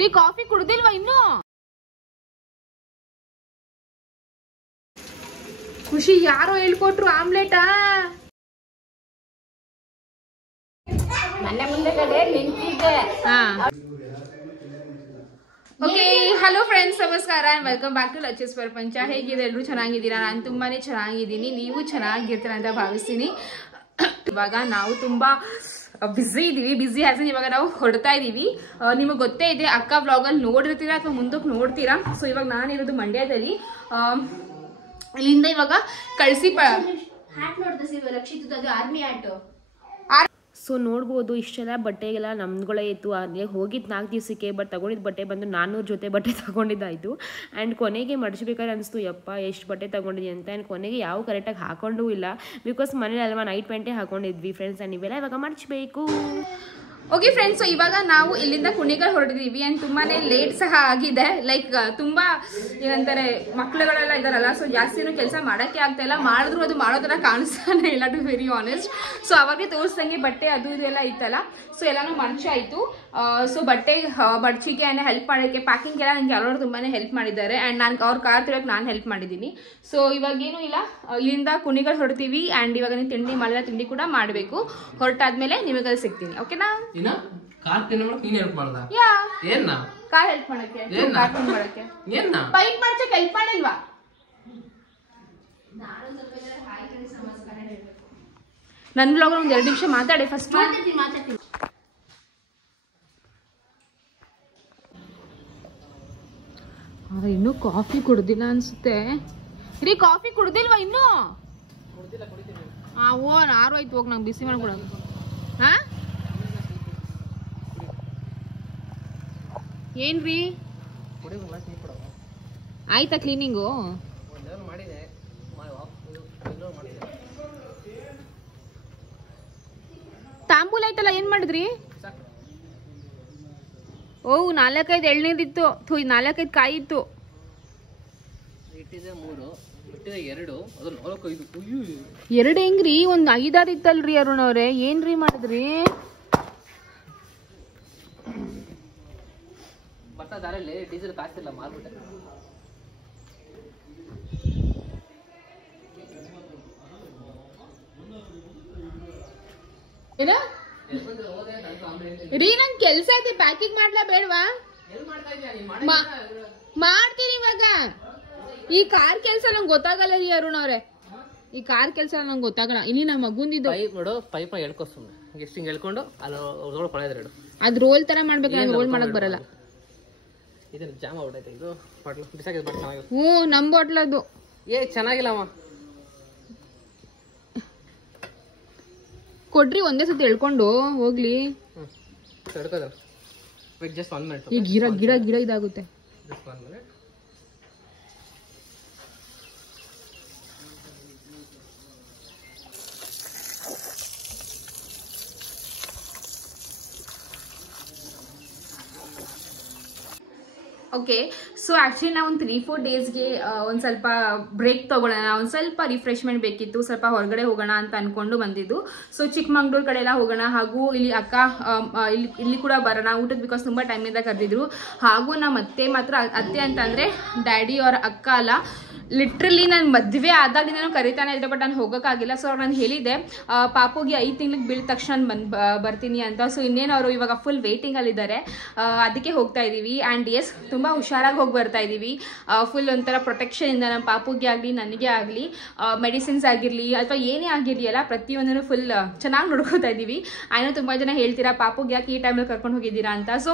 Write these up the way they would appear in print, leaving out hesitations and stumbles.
ರೀ ಕಾಫಿ ಕುಡ್ದಿಲ್ವಾ ಇನ್ನು? ಖುಷಿ ಯಾರೋ ಹೇಳ್ಕೊಟ್ರು ಆಮ್ಲೆಟಾ? ಮನೆ ಮುಂದೆಗಡೆ ನಿಂತಿದ್ದೆ. ಓಕೆ, ಹಲೋ ಫ್ರೆಂಡ್ಸ್, ನಮಸ್ಕಾರ ಅಂಡ್ ವೆಲ್ಕಮ್ ಬ್ಯಾಕ್ ಟು ಲಚ್ಚಸ್ ಪ್ರಪಂಚ. ಹೇಗಿದೆ? ಎಲ್ಲರೂ ಚೆನ್ನಾಗಿದ್ದೀರಾ? ನಾನು ತುಂಬಾನೇ ಚೆನ್ನಾಗಿದ್ದೀನಿ, ನೀವು ಚೆನ್ನಾಗಿರ್ತೀರ ಅಂತ ಭಾವಿಸ್ತೀನಿ. ಇವಾಗ ನಾವು ತುಂಬಾ ಬ್ಯುಸಿ ಆಸ್ ಇವಾಗ ನಾವು ಹೊರಡ್ತಾ ಇದೀವಿ. ನಿಮಗೆ ಗೊತ್ತೇ ಇದೆ, ಅಕ್ಕ ವ್ಲಾಗಲ್ಲಿ ನೋಡಿರ್ತೀರಾ ಅಥವಾ ಮುಂದಕ್ಕೆ ನೋಡ್ತೀರಾ. ಸೊ ಇವಾಗ ನಾನಿರೋದು ಮಂಡ್ಯದಲ್ಲಿ. ಇಲ್ಲಿಂದ ಇವಾಗ ಕಳಿಸಿ ಹ್ಯಾಟ್ ನೋಡ್ದ ರಕ್ಷಿತ್, ಅದು ಆರ್ಮಿ ಹ್ಯಾಟ್. ಸೊ ನೋಡ್ಬೋದು ಇಷ್ಟೆಲ್ಲ ಬಟ್ಟೆಗೆಲ್ಲ ನಮ್ಗಳೇ ಇತ್ತು. ಅದೇ ಹೋಗಿದ್ದು 4 ದಿವಸಕ್ಕೆ, ಬಟ್ ತೊಗೊಂಡಿದ್ದು ಬಟ್ಟೆ ಬಂದು 400 ಜೊತೆ ಬಟ್ಟೆ ತೊಗೊಂಡಿದ್ದಾಯಿತು. ಆ್ಯಂಡ್ ಕೊನೆಗೆ ಮಡಿಸ್ಬೇಕಾದ್ರೆ ಅನಿಸ್ತು, ಯಪ್ಪ ಎಷ್ಟು ಬಟ್ಟೆ ತೊಗೊಂಡಿದ್ದೀನಿ ಅಂತ. ಆ್ಯಂಡ್ ಕೊನೆಗೆ ಯಾವ ಕರೆಕ್ಟಾಗಿ ಹಾಕೊಂಡೂ ಇಲ್ಲ, ಬಿಕಾಸ್ ಮನೇಲಿ ಅಲ್ವಾ ನೈಟ್ ಪ್ಯಾಂಟೇ ಹಾಕೊಂಡಿದ್ವಿ ಫ್ರೆಂಡ್ಸ್. ಆ್ಯಂಡ್ ಇವೆಲ್ಲ ಇವಾಗ ಮಡಿಸ್ಬೇಕು. ಓಕೆ ಫ್ರೆಂಡ್ಸ್, ಸೊ ಇವಾಗ ನಾವು ಇಲ್ಲಿಂದ ಕುಣಿಗಲ್ ಹೊರಡಿದೀವಿ. ಆ್ಯಂಡ್ ತುಂಬಾನೇ ಲೇಟ್ ಸಹ ಆಗಿದೆ. ಲೈಕ್ ತುಂಬಾ ಏನಂತಾರೆ, ಮಕ್ಳುಗಳೆಲ್ಲ ಇದಾರಲ್ಲ, ಸೊ ಜಾಸ್ತಿನೂ ಕೆಲಸ ಮಾಡೋಕ್ಕೆ ಆಗ್ತಾ ಇಲ್ಲ. ಮಾಡಿದ್ರು ಅದು ಮಾಡೋ ಥರ ಕಾಣಿಸ್ತಾನೆ ಇಲ್ಲ, ಟು ವೆರಿ ಆನೆಸ್ಟ್. ಸೊ ಅವಾಗೇ ತೋರಿಸ್ದಂಗೆ ಬಟ್ಟೆ ಅದು ಇದು ಎಲ್ಲ ಇತ್ತಲ್ಲ, ಸೊ ಎಲ್ಲಾನು ಮಡ್ಚಾಯಿತು. ಸೊ ಬಟ್ಟೆ ಮಡ್ಚಿಗೆ ಹೆಲ್ಪ್ ಮಾಡೋಕ್ಕೆ, ಪ್ಯಾಕಿಂಗ್ ಎಲ್ಲ ನನಗೆ ಎಲ್ಲರೂ ತುಂಬಾನೇ ಹೆಲ್ಪ್ ಮಾಡಿದ್ದಾರೆ. ಆ್ಯಂಡ್ ನಾನು ಅವ್ರ ಕಾರ್ ತಿರೋಕ್ಕೆ ನಾನು ಹೆಲ್ಪ್ ಮಾಡಿದ್ದೀನಿ. ಸೊ ಇವಾಗೇನು ಇಲ್ಲ, ಇಲ್ಲಿಂದ ಕುಣಿಗಲ್ ಹೊರಡ್ತೀವಿ. ಆ್ಯಂಡ್ ಇವಾಗ ನೀವು ತಿಂಡಿ ಮಾಡಿಲ್ಲ, ತಿಂಡಿ ಕೂಡ ಮಾಡಬೇಕು. ಹೊರಟಾದ್ಮೇಲೆ ನಿಮಗಲ್ಲಿ ಸಿಗ್ತೀನಿ, ಓಕೆನಾ? ಕಾರ್ ನೀನ್ ಹೆಲ್ಪ್ ಮಾಡ್ದ? ಯಾ ಏನ್ನ ಕಾರ್ ಹೆಲ್ಪ್ ಮಾಡಕ್ಕೆ, ಕಾರ್ ಕ್ಲೀನ್ ಮಾಡಕ್ಕೆ, ಏನ್ನ ಪೈಂಟ್ ಮಾಡ್ಸಕ್ಕೆ ಹೆಲ್ಪ್ ಮಾಡಿಲ್ವಾ? ನನ್ನ ಬ್ಲಾಗ್ ಒಂದು 2 ನಿಮಿಷ ಮಾತಾಡಿ ಫಸ್ಟ್. ಇನ್ನು ಕಾಫಿ ಕುಡ್ದಿಲ್ಲ ಅನ್ಸುತ್ತೆ. ರೀ ಕಾಫಿ ಕುಡ್ದಿಲ್ವಾ ಇನ್ನು? ಓ ಆರು ಆಯ್ತು, ಹೋಗಿ ನಂಗೆ ಬಿಸಿ ಮಾಡ್ಕೊಡ. ಹಾ ಏನ್ರಿ ಆಯ್ತಾ ಕ್ಲೀನಿಂಗು? ತಾಂಬೂಲ ಆಯ್ತಲ್ಲ, ಏನ್ ಮಾಡಿದ್ರಿ? ಓ 4-5 ಎಳ್ನೀರಿತ್ತು, 4-5 ಕಾಯಿ ಇತ್ತು. ಎರಡು ಹೆಂಗ್ರಿ? ಒಂದ್ 5-6 ಇತ್ತಲ್ರಿ ಅರುಣ್ ಅವ್ರೆ, ಏನ್ರಿ ಮಾಡಿದ್ರಿ? ಡೀಸೆಲ್ ಕಾಸ್ತಿಲ್ಲ, ಮಾರ್ಬಿಟ್ಟೆ. ರೀ ನನ್ ಕೆಲ್ಸ ಐತೆ, ಪ್ಯಾಕಿಂಗ್ ಮಾಡ್ಲಾ ಬೇಡವಾ? ಮಾಡ್ತೀನಿ ಇವಾಗ. ಈ ಕಾರ್ ಕೆಲ್ಸ ನಂಗೆ ಗೊತ್ತಾಗಲ್ಲ ರೀ ಅರುಣ್ ಅವ್ರೆ, ಈ ಕಾರ್ ಕೆಲ್ಸ ನಂಗೆ ಗೊತ್ತಾಗಲ್ಲ. ಇಲ್ಲಿ ನಮ್ಮ ಮಗುಂದಿದ್ದು ಪೈಪ್ ಹೇಳ್ಕೊ, ಸುಮ್ಮನೆ ಗೆಸ್ಟಿಂಗ್ ಹೇಳ್ಕೊಂಡು ಅಲ್ಲಿ ಕೊಳೆದ್ರೆಡು ಅದ್ ರೋಲ್ ತರ ಮಾಡ್ಬೇಕು, ನಂಗೆ ರೋಲ್ ಮಾಡಕ್ ಬರಲ್ಲ. ಇದನ್ನ ಜಾಮ ಹೊಡೈತೆ, ಇದು ಬಾಟ್ಲು ಬಿಸಾಕಿದ್ ಬಾಟ್ಲು ಚೆನ್ನಾಗಿ. ಹ್ಞೂ ನಮ್ ಬಾಟ್ಲ್ ಅದು ಚೆನ್ನಾಗಿಲ್ಲಮ್ಮ. ಕೊಡ್ರಿ ಒಂದೇ ಸತಿ ಹೇಳ್ಕೊಂಡು ಹೋಗ್ಲಿ. Just 1 minute. ಈ ಗಿಡ ಇದಾಗುತ್ತೆ. Just 1 minute. Okay, so actually ನಾವು ಒಂದು 3-4 ಡೇಸ್ಗೆ ಒಂದು ಸ್ವಲ್ಪ ಬ್ರೇಕ್ ತೊಗೊಳ್ಳೋಣ, ಒಂದು ಸ್ವಲ್ಪ ರಿಫ್ರೆಶ್ಮೆಂಟ್ ಬೇಕಿತ್ತು, ಸ್ವಲ್ಪ ಹೊರಗಡೆ ಹೋಗೋಣ ಅಂತ ಅಂದ್ಕೊಂಡು ಬಂದಿದ್ದು. ಸೊ ಚಿಕ್ಕಮಂಗ್ಳೂರು ಕಡೆ ಎಲ್ಲ ಹೋಗೋಣ, ಹಾಗೂ ಇಲ್ಲಿ ಅಕ್ಕ ಇಲ್ಲಿ ಕೂಡ ಬರೋಣ ಊಟಕ್ಕೆ, ಬಿಕಾಸ್ ತುಂಬ ಟೈಮಿಂದ ಕರೆದಿದ್ರು. ಹಾಗೂ ನಮ್ಮ ಅತ್ತೆ ಅಂತಂದರೆ ಡ್ಯಾಡಿ ಅವ್ರ ಅಕ್ಕ ಅಲ್ಲ, ಲಿಟ್ರಲಿ ನಾನು ಮದುವೆ ಆದಾಗಲಿಂದ ನಾನು ಕರಿತಾನೆ ಇದ್ದೆ, ಬಟ್ ನಾನು ಹೋಗೋಕ್ಕಾಗಿಲ್ಲ. ಸೊ ನಾನು ಹೇಳಿದ್ದೆ ಪಾಪುಗೆ 5 ತಿಂಗಳಿಗೆ ಬೀಳಿದ ತಕ್ಷಣ ಬರ್ತೀನಿ ಅಂತ. ಸೊ ಇನ್ನೇನು ಅವರು ಇವಾಗ ಫುಲ್ ವೇಟಿಂಗಲ್ಲಿದ್ದಾರೆ, ಅದಕ್ಕೆ ಹೋಗ್ತಾ ಇದ್ದೀವಿ. ಆ್ಯಂಡ್ ಎಸ್, ತುಂಬ ಹುಷಾರಾಗಿ ಹೋಗಿ ಬರ್ತಾ ಇದ್ದೀವಿ. ಫುಲ್ ಒಂಥರ ಪ್ರೊಟೆಕ್ಷನಿಂದ ನಮ್ಮ ಪಾಪುಗೆ ಆಗಲಿ ನನಗೆ ಆಗಲಿ, ಮೆಡಿಸಿನ್ಸ್ ಆಗಿರಲಿ ಅಥವಾ ಏನೇ ಆಗಿರಲಿ ಅಲ್ಲ, ಪ್ರತಿಯೊಂದನ್ನು ಫುಲ್ ಚೆನ್ನಾಗಿ ನೋಡ್ಕೋತಾ ಇದ್ದೀವಿ. ಆಯ್ನೋ ತುಂಬ ಜನ ಹೇಳ್ತೀರಾ ಪಾಪುಗೆ ಯಾಕೆ ಈ ಟೈಮಲ್ಲಿ ಕರ್ಕೊಂಡು ಹೋಗಿದ್ದೀರಾ ಅಂತ. ಸೊ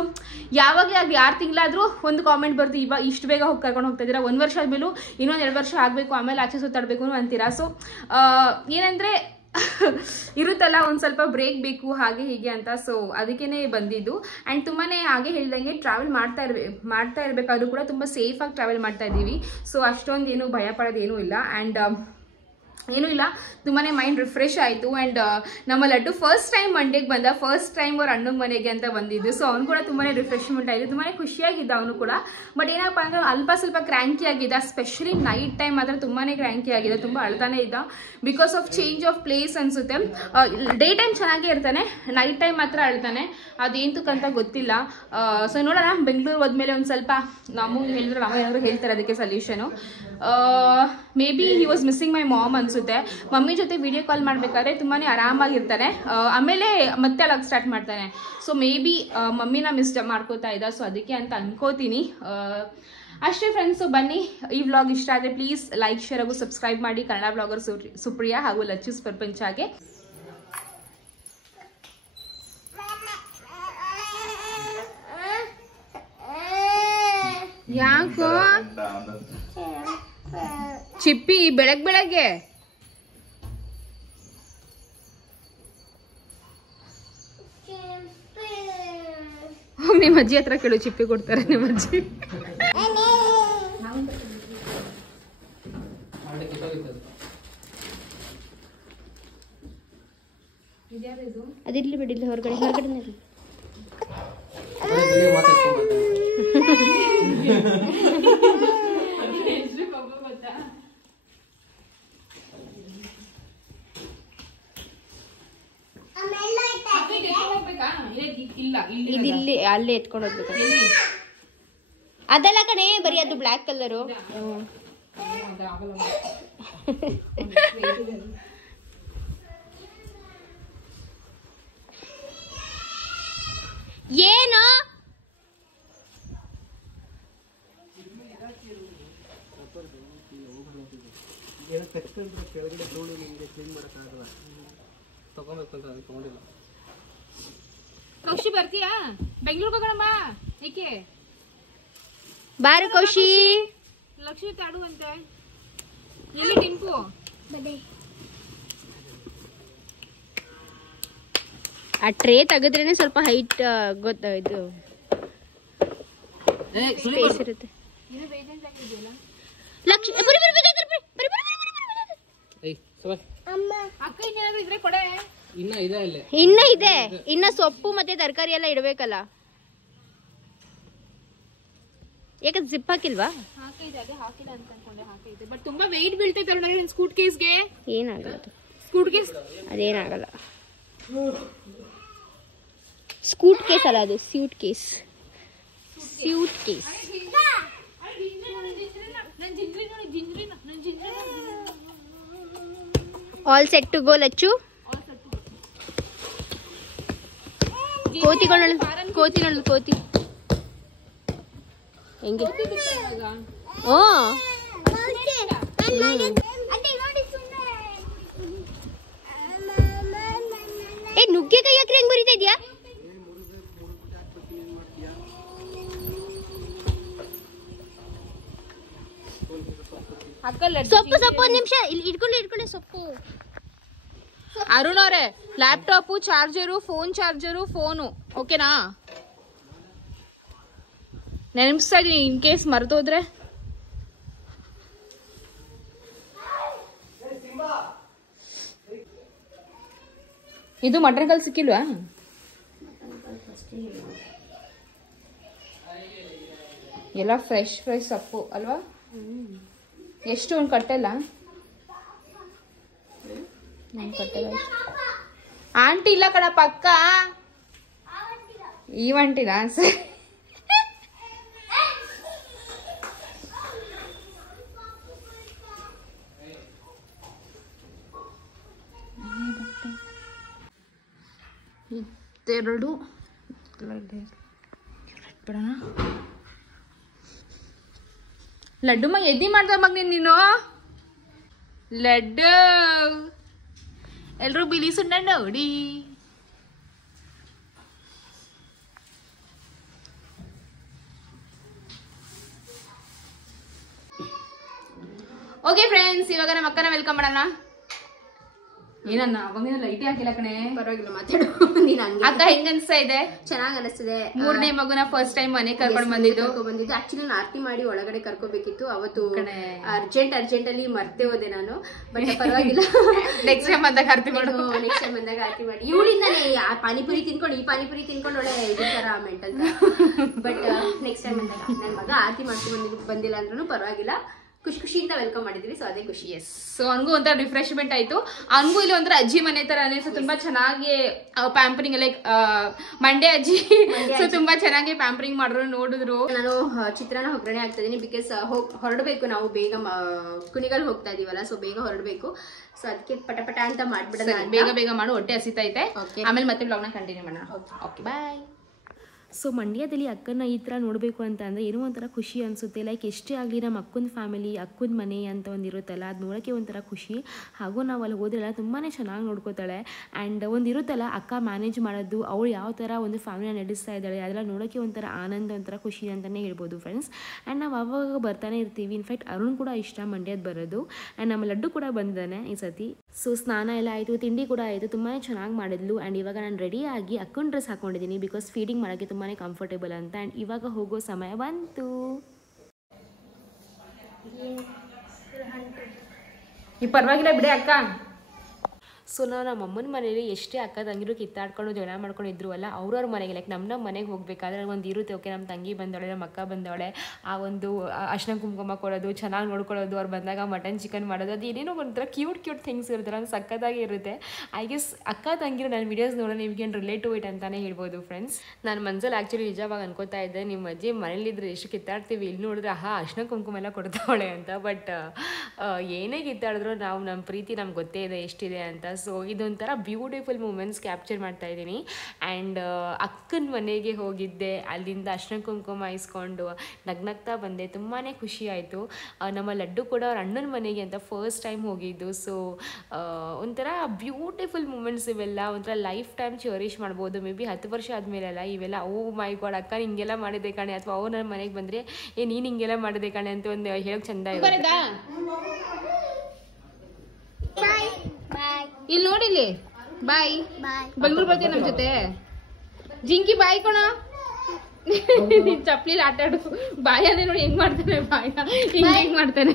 ಯಾವಾಗಲೇ ಆಗಲಿ 6 ತಿಂಗಳಾದರೂ ಒಂದು ಕಾಮೆಂಟ್ ಬರ್ತು, ಇವಾಗ ಇಷ್ಟು ಬೇಗ ಹೋಗಿ ಕರ್ಕೊಂಡು ಹೋಗ್ತಾ ಇದ್ದೀರಾ, 1 ವರ್ಷ ಆದಮೇಲೂ ಇನ್ನೊಂದು 2 ವರ್ಷ ಆಗಬೇಕು, ಆಮೇಲೆ ಆಚೆ ಸುತ್ತಾಡಬೇಕು ಅಂತೀರಾ. ಸೊ ಏನಂದರೆ ಇರುತ್ತಲ್ಲ, ಒಂದು ಸ್ವಲ್ಪ ಬ್ರೇಕ್ ಬೇಕು ಹಾಗೆ ಹೀಗೆ ಅಂತ. ಸೊ ಅದಕ್ಕೇ ಬಂದಿದ್ದು. ಆ್ಯಂಡ್ ತುಂಬಾ ಹಾಗೆ ಹೇಳ್ದಂಗೆ ಟ್ರಾವೆಲ್ ಮಾಡ್ತಾ ಇರಬೇಕಾದ್ರೂ ಕೂಡ ತುಂಬ ಸೇಫಾಗಿ ಟ್ರಾವೆಲ್ ಮಾಡ್ತಾ ಇದ್ದೀವಿ. ಸೊ ಅಷ್ಟೊಂದು ಏನು ಭಯ ಪಡೋದೇನೂ ಇಲ್ಲ. ಆ್ಯಂಡ್ ಏನೂ ಇಲ್ಲ, ತುಂಬಾ ಮೈಂಡ್ ರಿಫ್ರೆಶ್ ಆಯಿತು. ಆ್ಯಂಡ್ ನಮ್ಮ ಲಡ್ಡು ಫಸ್ಟ್ ಟೈಮ್ ಮಂಡ್ಯಕ್ಕೆ ಬಂದ, ಫಸ್ಟ್ ಟೈಮ್ ಅವ್ರ ಅಣ್ಣನ ಮನೆಗೆ ಅಂತ ಬಂದಿದ್ದು. ಸೊ ಅವ್ನು ಕೂಡ ತುಂಬಾ ರಿಫ್ರೆಶ್ಮೆಂಟ್ ಆಯಿತು, ತುಂಬಾ ಖುಷಿಯಾಗಿದ್ದ ಅವನು ಕೂಡ. ಬಟ್ ಏನಪ್ಪ ಅಂದರೆ ಅಲ್ಪ ಸ್ವಲ್ಪ ಕ್ರ್ಯಾಂಕಿ ಆಗಿದ್ದ, ಸ್ಪೆಷಲಿ ನೈಟ್ ಟೈಮ್ ಮಾತ್ರ ತುಂಬಾ ಕ್ರ್ಯಾಂಕಿ ಆಗಿದೆ, ತುಂಬ ಅಳ್ತಾನೆ ಇದ್ದ. Because of change of place ಅನಿಸುತ್ತೆ. ಡೇ ಟೈಮ್ ಚೆನ್ನಾಗೇ ಇರ್ತಾನೆ, ನೈಟ್ ಟೈಮ್ ಮಾತ್ರ ಅಳ್ತಾನೆ, ಅದೇಂತಕ್ಕಂತ ಗೊತ್ತಿಲ್ಲ. ಸೊ ನೋಡೋಣ, ಬೆಂಗಳೂರು ಹೋದ್ಮೇಲೆ ಒಂದು ಸ್ವಲ್ಪ ನಮಗೆ ಹೇಳಿದ್ರೆ ನಾವು ಏನಾದರೂ ಹೇಳ್ತಾರೆ ಅದಕ್ಕೆ solution. May be he was missing my mom ಅನಿಸುತ್ತೆ. ಮಮ್ಮಿ ಜೊತೆ ವಿಡಿಯೋ ಕಾಲ್ ಮಾಡಬೇಕಾದ್ರೆ ತುಂಬಾ ಆರಾಮಾಗಿರ್ತಾನೆ, ಆಮೇಲೆ ಮತ್ತೆ ಅಳಕ್ಕೆ ಸ್ಟಾರ್ಟ್ ಮಾಡ್ತಾನೆ. ಸೊ ಮೇ ಬಿ ಮಮ್ಮಿನ ಮಿಸ್ ಮಾಡ್ಕೋತಾ ಇದ್ದ, ಸೊ ಅದಕ್ಕೆ ಅಂತ ಅನ್ಕೋತೀನಿ. ಅಷ್ಟೇ ಫ್ರೆಂಡ್ಸು, ಬನ್ನಿ ಈ ವ್ಲಾಗ್ ಇಷ್ಟ ಆದರೆ ಪ್ಲೀಸ್ ಲೈಕ್, ಶೇರ್ ಹಾಗೂ ಸಬ್ಸ್ಕ್ರೈಬ್ ಮಾಡಿ. ಕನ್ನಡ ವ್ಲಾಗರ್ ಸುಪ್ರಿಯಾ ಹಾಗೂ ಲಚ್ಚೂಸ್ ಪ್ರಪಂಚಾಗೆ. ಯಾಕೋ ಚಿಪ್ಪಿ ಬೆಳಗ್ಗೆ ಹೋಗಿ ನಿಮ್ಮ ಅಜ್ಜಿ ಹತ್ರ ಕೇಳು, ಚಿಪ್ಪಿ ಕೊಡ್ತಾರೆ ನಿಮ್ಮ ಅಜ್ಜಿ. ಅದಿರ್ಲಿ ಬಿಡಿಲ್ಲ, ಹೊರಗಡೆ ಇದಿಲ್ಲಿ ಅಲ್ಲೇ ಎತ್ಕೊಂಡು ಹೋಗ್ಬೇಕು. ಅದೆಲ್ಲ ಕಣೆ, ಬರೀ ಅದು ಬ್ಲ್ಯಾಕ್ ಕಲರು. ಏನು ಕೌಶಿ ಬರ್ತೀಯಾ? ಬೆಂಗಳೂರಿಗೆ ಹೋಗೋಣಮ್ಮ. ಏಕೆ ಬಾರು ಕೌಶಿ. ಲಕ್ಷ್ಮಿ ತಾಡುವಂತೆ. ಎಲ್ಲಿ ಟಿಂಪು? ಆ ಟ್ರೇ ತೆಗೆದ್ರೇನೆ ಸ್ವಲ್ಪ ಹೈಟ್ ಇದು ಸ್ಪೇಸ್ ಇರುತ್ತೆ. ಲಕ್ಷ್ಮಿ ಅಕ್ಕ ಏನಾದ್ರು ಇದ್ರೆ ಕೊಡೆ. ಇನ್ನ ಇದೆ, ಇನ್ನ ಸೊಪ್ಪು ಮತ್ತೆ ತರಕಾರಿ ಎಲ್ಲ ಇಡ್ಬೇಕಲ್ಲ. ಯಾಕೆ ಜಿಪ್ ಹಾಕಿಲ್ವಾ? ಹಾಕಿಲ್ಲ ಅಂತ ಅನ್ಕೊಂಡೆ, ಹಾಕೈತೆ. ಬಟ್ ತುಂಬಾ ವೆಯ್ಟ್ ಬೀಳ್ತೈತೆ ನೋಡಿ ಸ್ಕೂಟ್ ಕೇಸ್ಗೆ. ಏನಾಗಲ್ಲ, ಸ್ಕೂಟ್ ಕೇಸ್ ಅದೇನಾಗಲ್ಲ. ಸ್ಕೂಟ್ ಕೇಸ್ ಅಲ್ಲ, ಅದು suitcase. Suitcase. All set to go Lachchu. ಕೋತಿ ಹೆಂಗೆ? ಓ ಏ, ನುಗ್ಗೆಕಾಯಿ ಯಾಕ್ರೆ ಹೆಂಗ್ ಬರೀತಾ ಇದ್ಯಾ? ಸೊಪ್ಪು ಒಂದ್ ನಿಮಿಷ ಇಟ್ಕೊಳ್ಳಿ ಸೊಪ್ಪು. ಅರುಣ್ ಅವರೇ, ಲ್ಯಾಪ್ಟಾಪು, ಚಾರ್ಜರು, ಫೋನು ಓಕೆನಾ? ನೆನಪಿಸ್ತಾ ಇದೀನಿ, ಇನ್ ಕೇಸ್ ಮರ್ತೋದ್ರೆ. ಇದು ಮಟನ್ ಕಲ್ ಸಿಕ್ಕಿಲ್ವಾ? ಎಲ್ಲ ಫ್ರೆಶ್ ಸೊಪ್ಪು ಅಲ್ವಾ? ಎಷ್ಟು ಒಂದು ಕಟ್ಟೆಲ್ಲ ಆಂಟಿ ಇಲ್ಲ ಕಣ ಪಕ್ಕ. ಈ ಆಂಟಿನಾ? ಸರಿ. ಇದೆರಡು ಲಡ್ಡು ಮಗ ಎದ್ದಿ ಮಾಡ್ದ ಮಗ ನೀನು. ಲಡ್ಡು ಎಲ್ರು ಬಿಳಿ ಸುಣ್ಣ ನೋಡಿ. ಓಕೆ ಫ್ರೆಂಡ್ಸ್, ಇವಾಗ ನಮ್ಮ ಅಕ್ಕನ ವೆಲ್ಕಮ್ ಮಾಡೋಣ. ಏನನ್ನ ಅವಾಗ ಲೈಟೇ ಹಾಕಿಲ್ಲ ಕಣೆ. ಪರವಾಗಿಲ್ಲ ಮಾತಾಡು ನೀನ್ ಹಂಗೆ. ಅಕ್ಕ ಹೆಂಗ್ ಅನ್ಸ್ತಾ ಇದೆ? ಚೆನ್ನಾಗ್ ಅನಿಸ್ತದೆ. 3ನೇ ಮಗುನ ಫಸ್ಟ್ ಟೈಮ್ ಮನೆ ಕರ್ಕೊಂಡ್ ಬಂದಿದ್ದು. ಆಕ್ಚುಲಿ ನಾನು ಆರತಿ ಮಾಡಿ ಒಳಗಡೆ ಕರ್ಕೋಬೇಕಿತ್ತು ಅವತ್ತು. ಅರ್ಜೆಂಟ್ ಅಲ್ಲಿ ಮರ್ತೆ ಹೋದೆ ನಾನು. ಬಟ್ ಪರವಾಗಿಲ್ಲ, ನೆಕ್ಸ್ಟ್ ಟೈಮ್ ಬಂದಾಗ ಆರತಿ ಮಾಡು. ನೆಕ್ಸ್ಟ್ ಟೈಮ್ ಬಂದಾಗ ಆರತಿ ಮಾಡಿ. ಇವಳಿಂದಾನೆ ಆ ಪಾನಿಪುರಿ ತಿನ್ಕೊಂಡು ಈ ಪಾನಿಪುರಿ ತಿನ್ಕೊಂಡು ಒಳ್ಳೆ ಇದ್ರ ತರ ಮೆಂಟಲ್. ಬಟ್ ನೆಕ್ಸ್ಟ್ ಟೈಮ್ ಬಂದಾಗ ನನ್ನ ಮಗ ಆರತಿ ಮಾಡ್ಕೊಂಡು ಬಂದಿಲ್ಲ ಅಂದ್ರೂ ಪರವಾಗಿಲ್ಲ, ಖುಷಿಯಿಂದ ವೆಲ್ಕಮ್ ಮಾಡಿದ್ವಿ. ಸೊ ಅದೇ ಖುಷಿ. ಎಸ್. ಸೊ ಅವನಿಗೂ ಒಂಥರ ರಿಫ್ರೆಶ್ಮೆಂಟ್ ಆಯ್ತು. ಅವನಿಗೂ ಇಲ್ಲಿ ಒಂಥರ ಅಜ್ಜಿ ಮನೆ ತರ ಸೊ ತುಂಬಾ ಚೆನ್ನಾಗಿ ಪ್ಯಾಂಪರಿಂಗ್ ಲೈಕ್ ಮಂಡ್ಯ ಅಜ್ಜಿ. ಸೊ ತುಂಬಾ ಚೆನ್ನಾಗಿ ಪ್ಯಾಂಪರಿಂಗ್ ಮಾಡಿದ್ರು, ನೋಡಿದ್ರು. ನಾನು ಚಿತ್ರಾನ್ನ ಒಗ್ಗರಣೆ ಆಗ್ತಾ ಇದೀನಿ. ಬಿಕಾಸ್ ಹೊರಡಬೇಕು, ನಾವು ಬೇಗ ಕುಣಿಗಲ್ ಹೋಗ್ತಾ ಇದೀವಲ್ಲ, ಸೊ ಬೇಗ ಹೊರಡಬೇಕು. ಸೊ ಅದಕ್ಕೆ ಪಟ ಅಂತ ಮಾಡ್ಬಿಡೋಣ. ಬೇಗ ಮಾಡು, ಹೊಟ್ಟೆ ಹಸಿತೈತೆ. ಆಮೇಲೆ ಮತ್ತೆ ಬ್ಲಾಗ್ನ ಕಂಟಿನ್ಯೂ ಮಾಡೋಣ. Okay bye. ಸೊ ಮಂಡ್ಯದಲ್ಲಿ ಅಕ್ಕನ ಈ ಥರ ನೋಡಬೇಕು ಅಂತ ಅಂದರೆ ಏನೋ ಒಂಥರ ಖುಷಿ ಅನಿಸುತ್ತೆ. ಲೈಕ್ ಎಷ್ಟೇ ಆಗಲಿ ನಮ್ಮ ಅಕ್ಕನ ಫ್ಯಾಮಿಲಿ, ಅಕ್ಕನ ಮನೆ ಅಂತ ಒಂದು ಇರುತ್ತಲ್ಲ, ಅದು ನೋಡೋಕ್ಕೆ ಒಂಥರ ಖುಷಿ. ಹಾಗೂ ನಾವು ಅಲ್ಲಿ ಹೋದ್ರೆಲ್ಲ ತುಂಬಾ ಚೆನ್ನಾಗಿ ನೋಡ್ಕೋತಾಳೆ. ಆ್ಯಂಡ್ ಒಂದು ಇರುತ್ತಲ್ಲ ಅಕ್ಕ ಮ್ಯಾನೇಜ್ ಮಾಡೋದು, ಅವಳು ಯಾವ ಥರ ಒಂದು ಫ್ಯಾಮಿಲಿನ ನಡೆಸ್ತಾ ಇದ್ದಾಳೆ, ಅದೆಲ್ಲ ನೋಡೋಕ್ಕೆ ಒಂಥರ ಆನಂದ, ಒಂಥರ ಖುಷಿ ಅಂತಲೇ ಹೇಳ್ಬೋದು ಫ್ರೆಂಡ್ಸ್. ಆ್ಯಂಡ್ ನಾವು ಅವಾಗ ಬರ್ತಾನೆ ಇರ್ತೀವಿ. ಇನ್ಫ್ಯಾಕ್ಟ್ ಅರುಣ್ ಕೂಡ ಇಷ್ಟ ಮಂಡ್ಯದ ಬರೋದು. ಆ್ಯಂಡ್ ನಮ್ಮ ಲಡ್ಡು ಕೂಡ ಬಂದಿದ್ದಾನೆ ಈ ಸತಿ. ಸೊ ಸ್ನಾನ ಎಲ್ಲ ಆಯಿತು, ತಿಂಡಿ ಕೂಡ ಆಯಿತು, ತುಂಬಾ ಚೆನ್ನಾಗಿ ಮಾಡಿದ್ಲು. ಆ್ಯಂಡ್ ಇವಾಗ ನಾನು ರೆಡಿಯಾಗಿ ಅಕ್ಕನ ಡ್ರೆಸ್ ಹಾಕೊಂಡಿದ್ದೀನಿ, ಬಿಕಾಸ್ ಫೀಡಿಂಗ್ ಮಾಡೋಕ್ಕೆ ತುಂಬಾ ಕಂಫರ್ಟೇಬಲ್ ಅಂತ. ಆ್ಯಂಡ್ ಇವಾಗ ಹೋಗೋ ಸಮಯ ಬಂತು. ಈ ಪರವಾಗಿಲ್ಲ ಬಿಡಿ ಅಕ್ಕ. ಸೊ ನಾವು ನಮ್ಮ ಅಮ್ಮನ ಮನೇಲಿ ಎಷ್ಟೇ ಅಕ್ಕ ತಂಗಿರು ಕಿತ್ತಾಡ್ಕೊಂಡು ಜಗಳ ಮಾಡ್ಕೊಂಡಿದ್ರು ಅಲ್ಲ, ಅವ್ರವ್ರ ಮನೆಗೆ ಲೈಕ್ ನಮ್ಮ ಮನೆಗೆ ಹೋಗಬೇಕಾದ್ರೆ ಒಂದು ಇರುತ್ತೆ. ಓಕೆ, ನಮ್ಮ ತಂಗಿ ಬಂದವಳೆ, ನಮ್ಮ ಅಕ್ಕ ಬಂದವಳೆ, ಆ ಒಂದು ಅರ್ಶಿನ ಕುಂಕುಮ ಕೊಡೋದು, ಚೆನ್ನಾಗಿ ನೋಡ್ಕೊಳ್ಳೋದು, ಅವ್ರು ಬಂದಾಗ ಮಟನ್ ಚಿಕನ್ ಮಾಡೋದು, ಅದು ಏನೇನೋ ಒಂಥರ ಕ್ಯೂಟ್ ಥಿಂಗ್ಸ್ ಇರ್ತಾರೆ, ಅದು ಸಕ್ಕತ್ತಾಗಿ ಇರುತ್ತೆ. ಐ ಗೆಸ್ ಅಕ್ಕ ತಂಗಿರು ನನ್ನ ವೀಡಿಯೋಸ್ ನೋಡೋ ನಿಮ್ಗೆ ಏನು ರಿಲೇಟ್ ಟು ಇಟ್ ಅಂತಲೇ ಹೇಳ್ಬೋದು ಫ್ರೆಂಡ್ಸ್. ನಾನು ಮನ್ಸಲ್ಲಿ ಆ್ಯಕ್ಚುಲಿ ನಿಜವಾಗ ಅನ್ಕೋತಾ ಇದ್ದೆ, ನಿಮ್ಮ ಅಜ್ಜಿ ಮನೇಲಿದ್ರೆ ಎಷ್ಟು ಕಿತ್ತಾಡ್ತೀವಿ, ಇಲ್ಲಿ ನೋಡಿದ್ರೆ ಅರ್ಶಿನ ಕುಂಕುಮ ಎಲ್ಲ ಕೊಡ್ತಾವಳೆ ಅಂತ. ಬಟ್ ಏನೇ ಕಿತ್ತಾಡಿದ್ರು ನಾವು ನಮ್ಮ ಪ್ರೀತಿ ನಮ್ಗೆ ಗೊತ್ತೇ ಇದೆ ಎಷ್ಟಿದೆ ಅಂತ. ಸೊ ಇದೊಂಥರ ಬ್ಯೂಟಿಫುಲ್ ಮೂಮೆಂಟ್ಸ್ ಕ್ಯಾಪ್ಚರ್ ಮಾಡ್ತಾ ಇದ್ದೀನಿ. ಆ್ಯಂಡ್ ಅಕ್ಕನ ಮನೆಗೆ ಹೋಗಿದ್ದೆ, ಅಲ್ಲಿಂದ ಅರ್ಶಿನ ಕುಂಕುಮ ಇಸ್ಕೊಂಡು ನಗ್ನಗ್ತಾ ಬಂದೆ, ತುಂಬಾ ಖುಷಿ ಆಯಿತು. ನಮ್ಮ ಲಡ್ಡು ಕೂಡ ಅವ್ರ ಅಣ್ಣನ ಮನೆಗೆ ಅಂತ ಫಸ್ಟ್ ಟೈಮ್ ಹೋಗಿದ್ದು. ಸೊ ಒಂಥರ ಬ್ಯೂಟಿಫುಲ್ ಮೂಮೆಂಟ್ಸ್ ಇವೆಲ್ಲ, ಒಂಥರ ಲೈಫ್ ಟೈಮ್ ಚೆರಿಷ್ ಮಾಡ್ಬೋದು. ಮೇ ಬಿ 10 ವರ್ಷ ಆದಮೇಲೆಲ್ಲ ಇವೆಲ್ಲ ಓ ಮೈ ಗಾಡ್ ಅಕ್ಕ ಹಿಂಗೆಲ್ಲ ಮಾಡಿದೆ ಕಣೆ, ಅಥವಾ ಅವ್ರು ನನ್ನ ಮನೆಗೆ ಬಂದರೆ ನೀನು ಹಿಂಗೆಲ್ಲ ಮಾಡಿದೆ ಕಣೆ ಅಂತ ಒಂದು ಹೇಳೋಕ್ಕೆ ಚೆಂದ ಇರುತ್ತೆ. ಇಲ್ಲಿ ನೋಡಿಲ್ಲಿ ಬಾಯ್. ಬೆಂಗಳೂರು ಬರ್ತೀನಿ ನಮ್ಮ ಜೊತೆ. ಜಿಂಕಿ ಬಾಯ್ ಕಣ. ಚಪ್ಲಿಲಿ ಆಟ ಆಡು. ಬಾಯ್ ಅಂದ್ರೆ ನೋಡಿ ಹೆಂಗ್ ಮಾಡ್ತಾನೆ, ಬಾಯ ಹಿಂಗ್ ಮಾಡ್ತಾನೆ.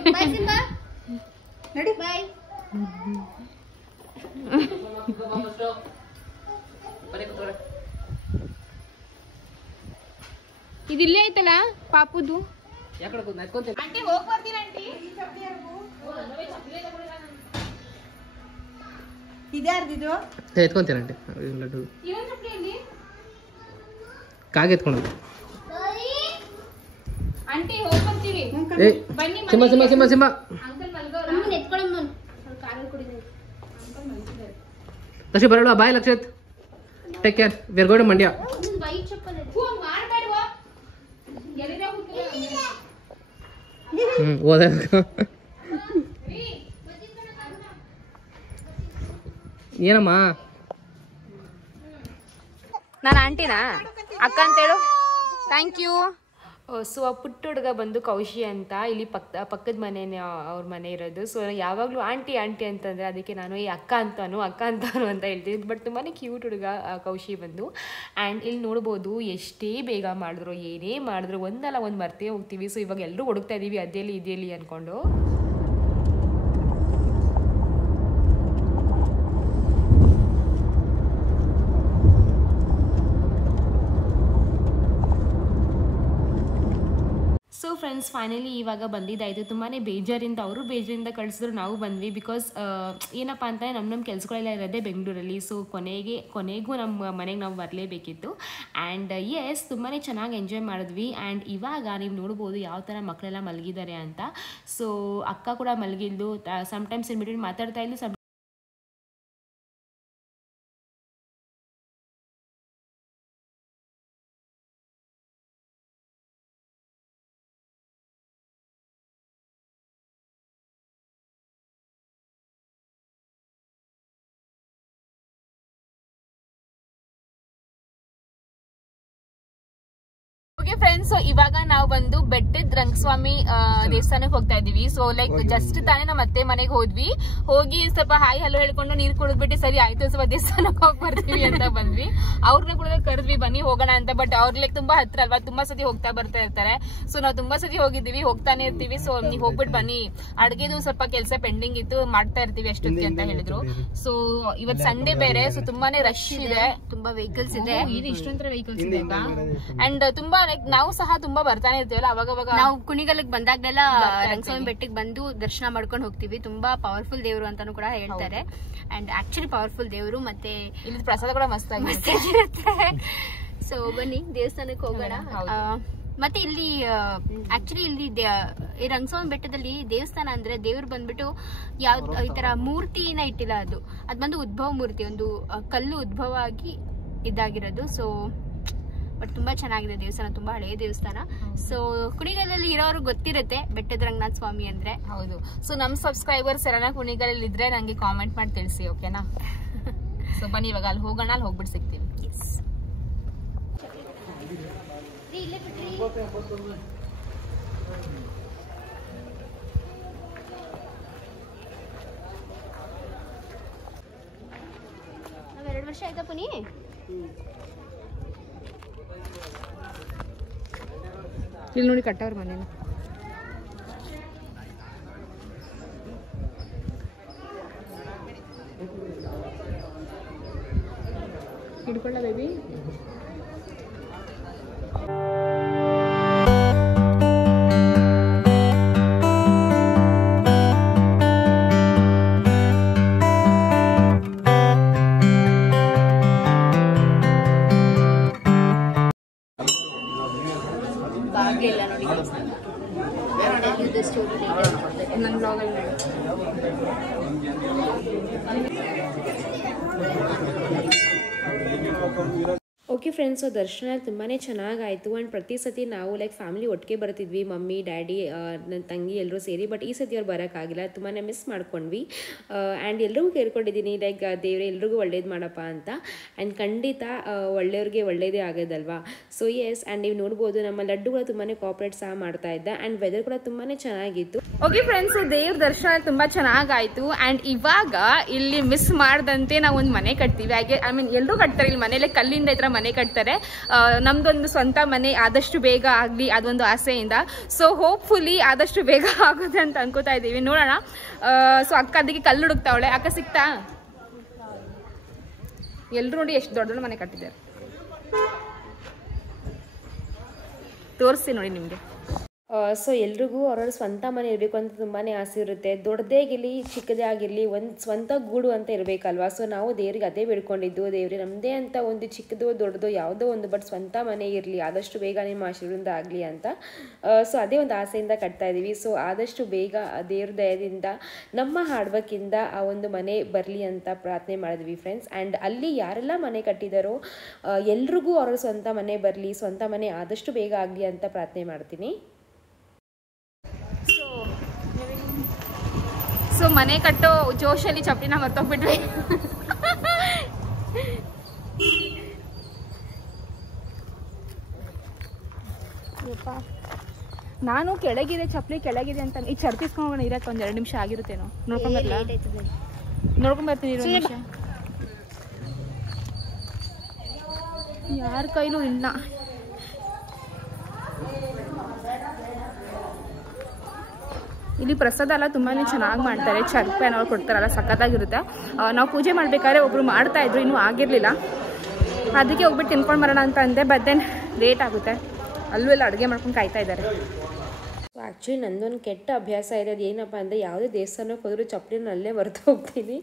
ಇದಿಲ್ಲೇ ಐತಲ್ಲ ಪಾಪುದು. ಆಂಟಿ ಹೋಗ್ ಬರ್ತೀನಿ ಆಂಟಿ. ಇದ್ಯಾರ್ದಿದು? ಎತ್ಕೊಂತೀರ ಆಂಟಿ ಲಡ್ಡು ಕಾಗೆ ಎತ್ಕೊಂಡು ಆಂಟಿ ಹೋಗ್ ಬರ್ತೀವಿ. ಬನ್ನಿ ಸಿಂಹ ಅಂಕಲ್ ಮಲ್ಗೋರ. ಲಕ್ಷ್ಮಿ ಬರಲ್ವಾ? Bye Lakshith, take care, we are going to Mandya. ಓದ ಏನಮ್ಮ ನಾನು ಆಂಟಿನಾ ಅಕ್ಕ ಅಂತೇಳು. Thank you. ಸೊ ಆ ಪುಟ್ಟ ಹುಡುಗ ಬಂದು ಕೌಶಿ ಅಂತ, ಇಲ್ಲಿ ಪಕ್ಕದ ಮನೆಯೇ ಅವ್ರ ಮನೆ ಇರೋದು. ಸೊ ಯಾವಾಗಲೂ ಆಂಟಿ ಅಂತಂದರೆ ಅದಕ್ಕೆ ನಾನು ಈ ಅಕ್ಕ ಅಂತಾನು ಅಂತ ಹೇಳ್ತೀನಿ. ಬಟ್ ತುಂಬಾ ಕ್ಯೂಟ್ ಹುಡುಗ ಕೌಶಿ ಬಂದು. ಆ್ಯಂಡ್ ಇಲ್ಲಿ ನೋಡ್ಬೋದು ಎಷ್ಟೇ ಬೇಗ ಮಾಡಿದ್ರು, ಏನೇ ಮಾಡಿದ್ರು ಒಂದಲ್ಲ ಒಂದು ಮರ್ತೇ ಹೋಗ್ತೀವಿ. ಸೊ ಇವಾಗ ಎಲ್ಲರೂ ಹುಡುಕ್ತಾ ಇದ್ದೀವಿ ಅದೇಲಿ ಇದೆಯಲ್ಲಿ ಅಂದ್ಕೊಂಡು. ಸೊ ಫ್ರೆಂಡ್ಸ್ ಫೈನಲಿ ಇವಾಗ ಬಂದಿದ್ದಾಯಿತು. ತುಂಬಾ ಬೇಜಾರಿಂದ, ಅವರು ಬೇಜಾರಿಂದ ಕಳಿಸಿದ್ರು, ನಾವು ಬಂದ್ವಿ. ಬಿಕಾಸ್ ಏನಪ್ಪ ಅಂತ ನಮ್ಮ ಕೆಲಸಗಳೆಲ್ಲ ಇರೋದೇ ಬೆಂಗಳೂರಲ್ಲಿ. ಸೊ ಕೊನೆಗೂ ನಮ್ಮ ಮನೆಗೆ ನಾವು ಬರಲೇಬೇಕಿತ್ತು. ಆ್ಯಂಡ್ ಎಸ್ ತುಂಬಾ ಚೆನ್ನಾಗಿ ಎಂಜಾಯ್ ಮಾಡಿದ್ವಿ. ಆ್ಯಂಡ್ ಇವಾಗ ನೀವು ನೋಡ್ಬೋದು ಯಾವ ಥರ ಮಕ್ಕಳೆಲ್ಲ ಮಲಗಿದ್ದಾರೆ ಅಂತ. ಸೊ ಅಕ್ಕ ಕೂಡ ಮಲಗಿದ್ದು, ಸಮ್ಟೈಮ್ಸ್ ಇನ್ ಬಿಟ್ವೀನ್ ಮಾತಾಡ್ತಾ ಇದ್ದು. ಓಕೆ ಫ್ರೆಂಡ್ಸ್, ಇವಾಗ ನಾವು ಬಂದು ಬೆಟ್ಟದ ರಂಗಸ್ವಾಮಿ ದೇವಸ್ಥಾನಕ್ಕೆ ಹೋಗ್ತಾ ಇದೀವಿ. ಸೊ ಲೈಕ್ ಜಸ್ಟ್ ತಾನೇ ನಮ್ಮ ಅತ್ತೆ ಮನೆಗೆ ಹೋಗಿ ಸ್ವಲ್ಪ ಹಾಯ್ ಹಲೋ ಹೇಳ್ಕೊಂಡು ನೀರ್ ಕುಡಿದ್ಬಿಟ್ಟು ಸರಿ ಆಯ್ತು ಸ್ವಲ್ಪ ದೇವಸ್ಥಾನಕ್ಕೆ ಹೋಗಿ ಬರ್ತೀವಿ ಅಂತ ಬಂದ್ವಿ. ಅವ್ರನ್ನ ಕೂಡ ಕರೆದ್ವಿ ಬನ್ನಿ ಹೋಗೋಣ ಅಂತ. ಬಟ್ ಅವ್ರ ಲೈಕ್ ತುಂಬಾ ಹತ್ರ ಅಲ್ವಾ, ತುಂಬಾ ಸತಿ ಹೋಗ್ತಾ ಬರ್ತಾ ಇರ್ತಾರೆ. ಸೊ ನಾವು ತುಂಬಾ ಸತಿ ಹೋಗಿದ್ದೀವಿ, ಹೋಗ್ತಾನೆ ಇರ್ತೀವಿ. ಸೊ ನೀವು ಹೋಗ್ಬಿಟ್ಟು ಬನ್ನಿ, ಅಡ್ಗೆದು ಸ್ವಲ್ಪ ಕೆಲಸ ಪೆಂಡಿಂಗ್ ಇತ್ತು, ಮಾಡ್ತಾ ಇರ್ತೀವಿ ಅಷ್ಟೊತ್ತಿಗೆ ಅಂತ ಹೇಳಿದ್ರು. ಸೊ ಇವತ್ ಸಂಡೇ ಬೇರೆ, ಸೊ ತುಂಬಾನೇ ರಶ್ ಇದೆ, ತುಂಬಾ ವೆಹಿಕಲ್ಸ್ ಇದೆ. ಇಷ್ಟೊಂಥರ ವೆಹಿಕಲ್ಸ್ ಇದೆ ಅಂಡ್ ತುಂಬಾ ಲೈಕ್ ನಾವು ಸಹ ತುಂಬಾ ಬರ್ತಾನೆ ಇರ್ತೀವಲ್ಲ, ಅವಾಗ ನಾವು ಕುಣಿಗಲ್ಗೆ ಬಂದಾಗ್ಲೆಲ್ಲ ರಂಗಸ್ವಾಮಿ ಬೆಟ್ಟಕ್ಕೆ ಬಂದು ದರ್ಶನ ಮಾಡ್ಕೊಂಡು ಹೋಗ್ತೀವಿ. ತುಂಬಾ ಪವರ್ಫುಲ್ ದೇವರು ಅಂತಾನು ಕೂಡ ಹೇಳ್ತಾರೆ. ಅಂಡ್ ಆಕ್ಚುಲಿ ಪವರ್ಫುಲ್ ದೇವರು. ಮತ್ತೆ ಇಲ್ಲಿ ಪ್ರಸಾದ ಕೂಡ ಮಸ್ತ್ ಆಗಿರುತ್ತೆ. ಸೊ ಬನ್ನಿ ದೇವಸ್ಥಾನಕ್ಕೆ ಹೋಗೋಣ. ಮತ್ತೆ ಇಲ್ಲಿ ಆಕ್ಚುಲಿ ಇಲ್ಲಿ ಈ ರಂಗಸ್ವಾಮಿ ಬೆಟ್ಟದಲ್ಲಿ ದೇವಸ್ಥಾನ ಅಂದ್ರೆ ದೇವ್ರು ಬಂದ್ಬಿಟ್ಟು ಯಾವ ಈ ತರ ಮೂರ್ತಿನ ಇಟ್ಟಿಲ್ಲ, ಅದು ಬಂದು ಉದ್ಭವ ಮೂರ್ತಿ, ಒಂದು ಕಲ್ಲು ಉದ್ಭವ ಆಗಿ ಇದಾಗಿರೋದು. ಸೊ ಬಟ್ ತುಂಬಾ ಚೆನ್ನಾಗಿದೆ ದೇವಸ್ಥಾನ, ತುಂಬಾ ಹಳೆಯ ದೇವಸ್ಥಾನ. ಸೊ ಕುಣಿಗಲಲ್ಲಿ ಇರೋರು ಗೊತ್ತಿರುತ್ತೆ ಬೆಟ್ಟದ ರಂಗನಾಥ ಸ್ವಾಮಿ ಅಂದ್ರೆ. ಹೌದು. ಸೊ ನಮ್ ಸಬ್ಸ್ಕ್ರೈಬರ್ಸ್ ಯಾರನ್ನ ಕುಣಿಗಲಲ್ಲಿ ಇದ್ರೆ ನಂಗೆ ಕಾಮೆಂಟ್ ಮಾಡಿ ತಿಳಿಸಿ, ಓಕೆನಾ? ಸೊ ಬನ್ನಿ ಇವಾಗ ಅಲ್ಲಿ ಹೋಗೋಣ, ಅಲ್ಲಿ ಹೋಗ್ಬಿಟ್ಟು ಸಿಗ್ತೀವಿ. ನಾವ್ 2 ವರ್ಷ ಆಯ್ತಾ ಪುನಿ? ಇಲ್ಲಿ ನೋಡಿ ಕಟ್ಟವ್ರ ಮನೇನ. ಹಿಡ್ಕೊಳ್ಳ ಬೇಬಿ. ನನ್ನ ಬ್ಲಾಗಲ್ಲಿ ಓಕೆ ಫ್ರೆಂಡ್ಸ್, ಸೊ ದರ್ಶನ ತುಂಬಾ ಚೆನ್ನಾಗಾಯಿತು. ಆ್ಯಂಡ್ ಪ್ರತಿ ಸತಿ ನಾವು ಲೈಕ್ ಫ್ಯಾಮಿಲಿ ಒಟ್ಟಿಗೆ ಬರ್ತಿದ್ವಿ, ಮಮ್ಮಿ ಡ್ಯಾಡಿ ನನ್ನ ತಂಗಿ ಎಲ್ಲರೂ ಸೇರಿ. ಬಟ್ ಈ ಸತಿ ಅವ್ರು ಬರೋಕ್ಕಾಗಿಲ್ಲ, ತುಂಬಾ ಮಿಸ್ ಮಾಡ್ಕೊಂಡ್ವಿ. ಆ್ಯಂಡ್ ಎಲ್ರಿಗೂ ಕೇಳ್ಕೊಂಡಿದ್ದೀನಿ ಲೈಕ್ ದೇವ್ರೆ ಎಲ್ರಿಗೂ ಒಳ್ಳೇದು ಮಾಡಪ್ಪ ಅಂತ. ಆ್ಯಂಡ್ ಖಂಡಿತ ಒಳ್ಳೆಯವ್ರಿಗೆ ಒಳ್ಳೇದೇ ಆಗೋದಲ್ವಾ. ಸೊ ಎಸ್, ಆ್ಯಂಡ್ ನೀವು ನೋಡ್ಬೋದು ನಮ್ಮ ಲಡ್ಡು ಕೂಡ ತುಂಬಾ ಕೋಆಪ್ರೇಟ್ ಸಹ ಮಾಡ್ತಾ ಇದ್ದ. ಆ್ಯಂಡ್ ವೆದರ್ ಕೂಡ ತುಂಬಾ ಚೆನ್ನಾಗಿತ್ತು. ಓಕೆ ಫ್ರೆಂಡ್ಸ್, ದೇವ್ರ ದರ್ಶನ ತುಂಬಾ ಚೆನ್ನಾಗಾಯ್ತು. ಆ್ಯಂಡ್ ಇವಾಗ ಇಲ್ಲಿ ಮಿಸ್ ಮಾಡ್ದಂತೆ ನಾವು ಒಂದು ಮನೆ ಕಟ್ತೀವಿ. ಹಾಗೆ ಐ ಮೀನ್ ಎಲ್ಲರೂ ಕಟ್ತಾರೆ ಇಲ್ಲಿ ಮನೇಲಿ, ಕಲ್ಲಿಂದ ಈ ಥರ ಮನೆ ಕಟ್ತಾರೆ. ನಮ್ದೊಂದು ಸ್ವಂತ ಮನೆ ಆದಷ್ಟು ಬೇಗ ಆಗಲಿ, ಅದೊಂದು ಆಸೆಯಿಂದ. ಸೊ ಹೋಪ್ಫುಲಿ ಆದಷ್ಟು ಬೇಗ ಆಗುತ್ತೆ ಅಂತ ಅನ್ಕೋತಾ ಇದ್ದೀವಿ, ನೋಡೋಣ. ಸೊ ಅಕ್ಕ ಅದಕ್ಕೆ ಕಲ್ಲು ಹುಡುಕ್ತಾವಳೆ. ಅಕ್ಕ ಸಿಕ್ತಾ? ಎಲ್ಲರೂ ನೋಡಿ ಎಷ್ಟು ದೊಡ್ಡ ದೊಡ್ಡ ಮನೆ ಕಟ್ಟಿದ್ದಾರೆ, ತೋರಿಸ್ತೀನಿ ನೋಡಿ ನಿಮಗೆ. ಸೊ ಎಲ್ರಿಗೂ ಅವ್ರವ್ರ ಸ್ವಂತ ಮನೆ ಇರಬೇಕು ಅಂತ ತುಂಬಾ ಆಸೆ ಇರುತ್ತೆ. ದೊಡ್ಡದೇ ಆಗಿರಲಿ ಚಿಕ್ಕದೇ ಆಗಿರಲಿ ಒಂದು ಸ್ವಂತ ಗೂಡು ಅಂತ ಇರಬೇಕಲ್ವಾ. ಸೊ ನಾವು ದೇವ್ರಿಗೆ ಅದೇ ಬೇಡ್ಕೊಂಡಿದ್ದು, ದೇವ್ರಿಗೆ ನಮ್ಮದೇ ಅಂತ ಒಂದು ಚಿಕ್ಕದೋ ದೊಡ್ಡದೋ ಯಾವುದೋ ಒಂದು ಬಟ್ ಸ್ವಂತ ಮನೆ ಇರಲಿ, ಆದಷ್ಟು ಬೇಗ ನಿಮ್ಮ ಆಶೀರ್ವಾದ ಆಗಲಿ ಅಂತ. ಸೊ ಅದೇ ಒಂದು ಆಸೆಯಿಂದ ಕಟ್ತಾ ಇದ್ದೀವಿ. ಸೊ ಆದಷ್ಟು ಬೇಗ ದೇವ್ರ ದಯದಿಂದ ನಮ್ಮ ಹಾರ್ಡ್ ವರ್ಕಿಂದ ಆ ಒಂದು ಮನೆ ಬರಲಿ ಅಂತ ಪ್ರಾರ್ಥನೆ ಮಾಡಿದ್ವಿ ಫ್ರೆಂಡ್ಸ್. ಆ್ಯಂಡ್ ಅಲ್ಲಿ ಯಾರೆಲ್ಲ ಮನೆ ಕಟ್ಟಿದಾರೋ ಎಲ್ರಿಗೂ ಅವ್ರ ಸ್ವಂತ ಮನೆ ಬರಲಿ, ಸ್ವಂತ ಮನೆ ಆದಷ್ಟು ಬೇಗ ಆಗಲಿ ಅಂತ ಪ್ರಾರ್ಥನೆ ಮಾಡ್ತೀನಿ. ಸೊ ಮನೆ ಕಟ್ಟೋ ಜೋಶಲ್ಲಿ ಚಪ್ಪಲಿನ ಮರ್ತೋಗ್ಬಿಟ್ವಿ. ನಾನು ಕೆಳಗಿದೆ, ಚಪ್ಪಲಿ ಕೆಳಗಿದೆ ಅಂತ ಈ ಚರ್ಪಿಸ್ಕೊಂಡು ಹೋಗೋಣ. ಇರಕ್ಕೆ ಒಂದು 2 ನಿಮಿಷ ಆಗಿರುತ್ತೇನೋ, ನೋಡ್ಕೊಂಬರ್ತೀನಿ. ಯಾರ ಕೈಲೂ ಇಲ್ಲ. ಇಲ್ಲಿ ಪ್ರಸಾದ ಎಲ್ಲ ತುಂಬಾ ಚೆನ್ನಾಗಿ ಮಾಡ್ತಾರೆ, ಚರ್ಪೆ ಅನ್ನೋರು ಕೊಡ್ತಾರಲ್ಲ, ಸಖತ್ತಾಗಿರುತ್ತೆ. ನಾವು ಪೂಜೆ ಮಾಡಬೇಕಾದ್ರೆ ಒಬ್ರು ಮಾಡ್ತಾ ಇದ್ರು, ಇನ್ನೂ ಆಗಿರಲಿಲ್ಲ. ಅದಕ್ಕೆ ಹೋಗ್ಬಿಟ್ಟು ತಿನ್ಕೊಂಡು ಬರೋಣ ಅಂತ ಅಂದೆ. ಬಟ್ ದೆನ್ ಲೇಟ್ ಆಗುತ್ತೆ, ಅಲ್ಲೂ ಎಲ್ಲ ಅಡುಗೆ ಮಾಡ್ಕೊಂಡು ಕಾಯ್ತಾ ಇದ್ದಾರೆ. ಆ್ಯಕ್ಚುಲಿ ನಂದೊಂದು ಕೆಟ್ಟ ಅಭ್ಯಾಸ ಇದೆ. ಅದು ಏನಪ್ಪ ಅಂದರೆ ಯಾವುದೇ ದೇವಸ್ಥಾನಕ್ಕೆ ಹೋದರೂ ಚಪ್ಪಲಿನ ಅಲ್ಲೇ ಮರೆತು ಹೋಗ್ತೀನಿ.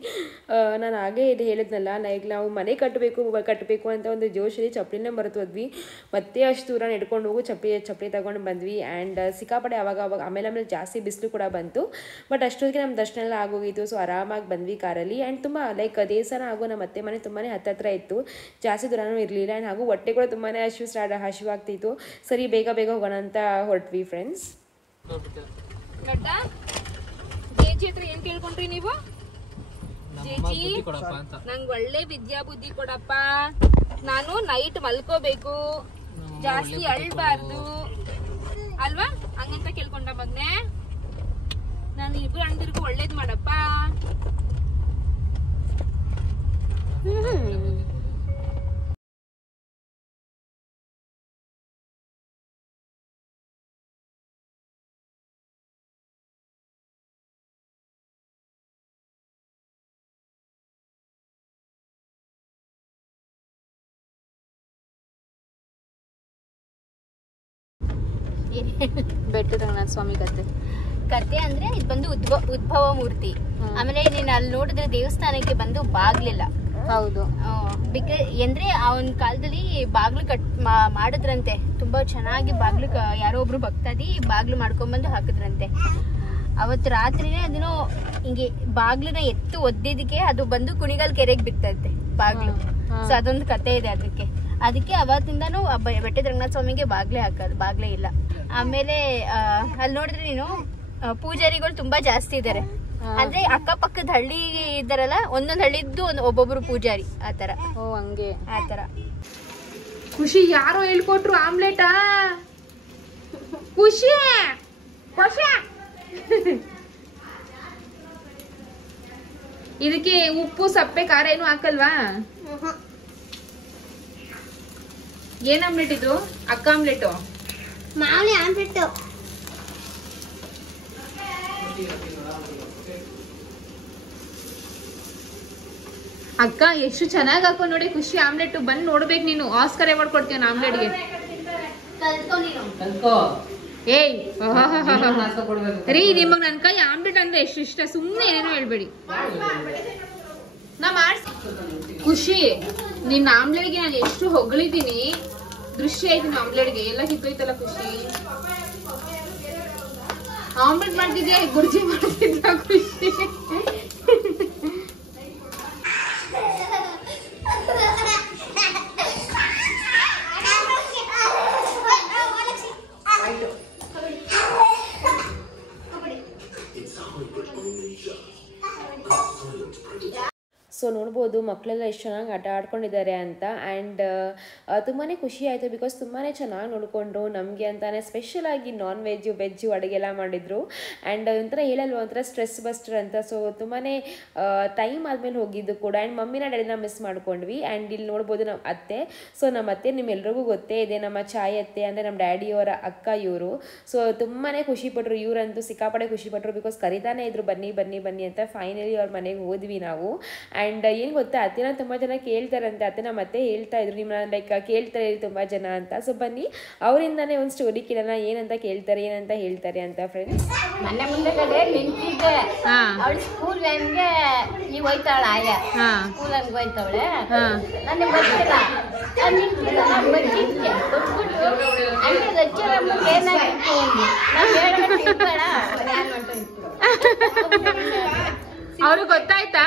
ನಾನು ಹಾಗೇ ಇದು ಹೇಳಿದ್ನಲ್ಲ, ಈಗ ನಾವು ಮನೆ ಕಟ್ಟಬೇಕು ಅಂತ ಒಂದು ಜೋಶಲ್ಲಿ ಚಪ್ಪಲಿನ ಮರೆತು ಹೋದ್ವಿ. ಮತ್ತೆ ಅಷ್ಟು ದೂರ ನಡ್ಕೊಂಡು ಹೋಗು ಚಪ್ಪಲಿ ತಗೊಂಡು ಬಂದ್ವಿ. ಆ್ಯಂಡ್ ಸಿಕ್ಕಾಪಡೆ ಅವಾಗ ಆಮೇಲೆ ಜಾಸ್ತಿ ಬಿಸಿಲು ಕೂಡ ಬಂತು. ಬಟ್ ಅಷ್ಟೊತ್ತಿಗೆ ನಮ್ಮ ದರ್ಶನ ಎಲ್ಲ ಆಗೋಗಿತ್ತು. ಸೊ ಆರಾಮಾಗಿ ಬಂದ್ವಿ ಕಾರಲ್ಲಿ. ಆ್ಯಂಡ್ ತುಂಬ ಲೈಕ್ ದೇವಸ್ಥಾನ ಹಾಗೂ ನಮ್ಮ ಅತ್ತೆ ಮನೆ ತುಂಬಾ ಹತ್ತಿರ ಇತ್ತು, ಜಾಸ್ತಿ ದೂರನೂ ಇರಲಿಲ್ಲ. ಆ್ಯಂಡ್ ಹಾಗೂ ಹೊಟ್ಟೆ ಕೂಡ ತುಂಬಾ ಹಸಿವಾಗ್ತಿತ್ತು. ಸರಿ ಬೇಗ ಹೋಗೋಣ ಅಂತ ಹೊರಟ್ವಿ ಫ್ರೆಂಡ್ಸ್. ಜೇಜಿ ಹತ್ರ ಏನ್ ಕೇಳ್ಕೊಂಡ್ರಿ ನೀವು? ಜೇಜಿ ನಂಗೆ ಒಳ್ಳೆ ವಿದ್ಯಾ ಬುದ್ಧಿ ಕೊಡಪ್ಪ, ನಾನು ನೈಟ್ ಮಲ್ಕೋಬೇಕು, ಜಾಸ್ತಿ ಅಳ್ಬಾರ್ದು ಅಲ್ವಾ ಹಂಗಂತ ಕೇಳ್ಕೊಂಡ ಮಗ್ನೆ. ನಾನು ಇಬ್ರು ಅಣ್ಣದಿರ್ಗೂ ಒಳ್ಳೇದ್ ಮಾಡಪ್ಪ. ಬೆಟ್ಟದ ರಂಗನಾಥ ಸ್ವಾಮಿ ಕತೆ ಅಂದ್ರೆ ಇದು ಬಂದು ಉದ್ಭವ ಮೂರ್ತಿ. ಆಮೇಲೆ ನೀನ್ ಅಲ್ಲಿ ನೋಡಿದ್ರೆ ದೇವಸ್ಥಾನಕ್ಕೆ ಬಂದು ಬಾಗ್ಲಿಲ್ಲ. ಹೌದು. ಅಂದ್ರೆ ಅವನ ಕಾಲದಲ್ಲಿ ಬಾಗ್ಲು ಮಾಡಿದ್ರಂತೆ. ತುಂಬಾ ಚೆನ್ನಾಗಿ ಬಾಗ್ಲು ಯಾರೋ ಒಬ್ರು ಭಕ್ತಾದಿ ಬಾಗ್ಲು ಮಾಡ್ಕೊಂಡ್ಬಂದು ಹಾಕಿದ್ರಂತೆ. ಅವತ್ತು ರಾತ್ರಿನೇ ಅದನ್ನು ಹಿಂಗೆ ಬಾಗ್ಲನ್ನ ಎತ್ತು ಒದ್ದಿದ್ದಕ್ಕೆ ಅದು ಬಂದು ಕುಣಿಗಲ್ ಕೆರೆಗೆ ಬಿತ್ತಂತೆ ಬಾಗ್ಲು. ಸೊ ಅದೊಂದು ಕತೆ ಇದೆ ಅದಕ್ಕೆ ಅವತ್ತಿಂದಾನು ಬೆಟ್ಟದ ರಂಗನಾಥ ಸ್ವಾಮಿಗೆ ಬಾಗ್ಲೇ ಇಲ್ಲ. ಆಮೇಲೆ ಅಲ್ಲಿ ನೋಡಿದ್ರೆ ನೀನು ಪೂಜಾರಿಗಳು ತುಂಬಾ ಜಾಸ್ತಿ ಇದಾರೆ. ಅಂದ್ರೆ ಅಕ್ಕಪಕ್ಕದ ಹಳ್ಳಿ ಇದ್ದಾರಲ್ಲ, ಒಂದೊಂದ್ ಹಳ್ಳಿದ್ದು ಒಬ್ಬೊಬ್ರು ಪೂಜಾರಿ ಆತರ. ಓ ಹಂಗೆ ಆತರ. ಖುಷಿ ಯಾರೋ ಹೇಳ್ಕೊಟ್ರು ಆಮ್ಲೆಟಾ. ಖುಷಿ ಇದಕ್ಕೆ ಉಪ್ಪು ಸಪ್ಪೆ ಖಾರ ಏನು ಹಾಕಲ್ವಾ? ಏನ್ ಆಮ್ಲೆಟ್ ಇದು? ಅಕ್ಕ ಆಮ್ಲೆಟ್, ಮಾಮೂಲಿ ಆಮ್ಲೆಟ್. ಅಕ್ಕ ಎಷ್ಟು ಚೆನ್ನಾಗಿ ಹಾಕೋ ನೋಡಿ ಖುಷಿ ಆಮ್ಲೆಟ್. ಬಂದ್ ನೋಡ್ಬೇಕು ನೀನು. ಆಸ್ಕರ್ ಅವಾರ್ಡ್ ಕೊಡ್ತೀವಿ ಆಮ್ಲೆಟ್ಗೆ. ಏಯ್ ರೀ, ನಿಮಗ್ ನನ್ ಕೈ ಆಮ್ಲೆಟ್ ಅಂದ್ರೆ ಎಷ್ಟು ಇಷ್ಟ. ಸುಮ್ನೆ ಏನೇನೋ ಹೇಳ್ಬೇಡಿ. ನಾ ಖುಷಿ ನಿನ್ನ ಆಮ್ಲೆಟ್ಗೆ ನಾನು ಎಷ್ಟು ಹೊಗಳಿದ್ದೀನಿ. ದೃಶ್ಯ ಐತಿ ಆಮ್ಲೆಟ್ಗೆ ಎಲ್ಲ ಕಿತ್ತೋಯ್ತಲ್ಲ ಖುಷಿ. ಆಮ್ಲೆಟ್ ಮಾಡ್ತಿದ್ಯಾ ಗುರ್ಜಿ ಮಾಡ್ತಿದ್ಯಾ ಖುಷಿ? ಸೊ ನೋಡ್ಬೋದು ಮಕ್ಕಳೆಲ್ಲ ಎಷ್ಟು ಚೆನ್ನಾಗಿ ಆಟ ಆಡ್ಕೊಂಡಿದ್ದಾರೆ ಅಂತ. ಆ್ಯಂಡ್ ತುಂಬಾ ಖುಷಿ ಆಯಿತು, ಬಿಕಾಸ್ ತುಂಬಾ ಚೆನ್ನಾಗಿ ನೋಡಿಕೊಂಡ್ರು. ನಮಗೆ ಅಂತಾನೆ ಸ್ಪೆಷಲಾಗಿ ನಾನ್ ವೆಜ್ಜು ಅಡುಗೆ ಎಲ್ಲ ಮಾಡಿದರು. ಆ್ಯಂಡ್ ಒಂಥರ ಹೇಳಲ್ವ, ಒಂಥರ ಸ್ಟ್ರೆಸ್ ಬಸ್ಟರ್ ಅಂತ. ಸೊ ತುಂಬಾ ಟೈಮ್ ಆದಮೇಲೆ ಹೋಗಿದ್ದು ಕೂಡ. ಆ್ಯಂಡ್ ಮಮ್ಮಿನ ಡ್ಯಾಡಿನ ಮಿಸ್ ಮಾಡ್ಕೊಂಡ್ವಿ. ಆ್ಯಂಡ್ ಇಲ್ಲಿ ನೋಡ್ಬೋದು ನಮ್ಮ ಅತ್ತೆ. ಸೊ ನಮ್ಮ ಅತ್ತೆ ನಿಮ್ಮೆಲ್ರಿಗೂ ಗೊತ್ತೇ ಇದೆ, ನಮ್ಮ ಚಾಯ್ ಅತ್ತೆ ಅಂದರೆ ನಮ್ಮ ಡ್ಯಾಡಿಯವರ ಅಕ್ಕ ಇವರು. ಸೊ ತುಂಬಾ ಖುಷಿಪಟ್ಟರು, ಇವರಂತೂ ಸಿಕ್ಕಾಪಡೆ ಖುಷಿಪಟ್ಟರು. ಬಿಕಾಸ್ ಕರಿತಾನೆ ಇದ್ರು ಬನ್ನಿ ಬನ್ನಿ ಬನ್ನಿ ಅಂತ. ಫೈನಲಿ ಅವ್ರ ಮನೆಗೆ ಹೋದ್ವಿ ನಾವು. ಆ್ಯಂಡ್ ಏನು ಗೊತ್ತಾ, ಅತ್ತೆನ ತುಂಬ ಜನ ಕೇಳ್ತಾರಂತೆ. ಅತ್ತೆ ನಮ್ಮ ಅತ್ತೆ ಹೇಳ್ತಾ ಇದ್ರು ನಿಮ್ಮನ್ನ ಲೈಕ್ ಕೇಳ್ತಾರೆ ತುಂಬ ಜನ ಅಂತ. ಸೊ ಬನ್ನಿ ಅವರಿಂದಾನೇ ಒಂದು ಸ್ಟೋರಿ ಕೇಳೋಣ, ಏನಂತ ಕೇಳ್ತಾರೆ ಏನಂತ ಹೇಳ್ತಾರೆ ಅಂತ. ಫ್ರೆಂಡ್ಸ್, ಮನೆ ಮುಂದೆಗಡೆ ನಿಂತಿದ್ದೆ. ಅವಳು ಸ್ಕೂಲ್ ವ್ಯಾನ್ಗೆ ನೀವು ಹೋಯ್ತಾಳ ಆಯ ಸ್ಕೂಲ್ ಹಂಗೆ ಹೋಯ್ತವಳೆ. ನನಗೆ ಗೊತ್ತಿಲ್ಲ ಬಚ್ಚಿದ್ದೆ ಗೊತ್ಬಿಟ್ಟು ಹಂಗೆ ರಚ್ಚರಮ್ಮಗೆ ಏನಾಗಿತ್ತು ಒಂದು ನಾವು ಹೇಳ್ಬೇಡ ವ್ಯಾನ್ ಹೊಂಟೋಯ್ತು. ಅವ್ರಿಗೆ ಗೊತ್ತಾಯ್ತಾ?